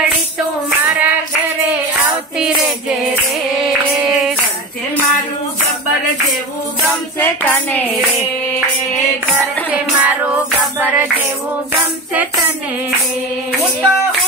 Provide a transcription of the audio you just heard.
વળી તું મારા ઘરે આવતી રેજે રે ઘર છે મારું ગબ્બર જેવું ગમશે તને રે ઘર છે મારું ગબ્બર જેવું ગમશે તને રે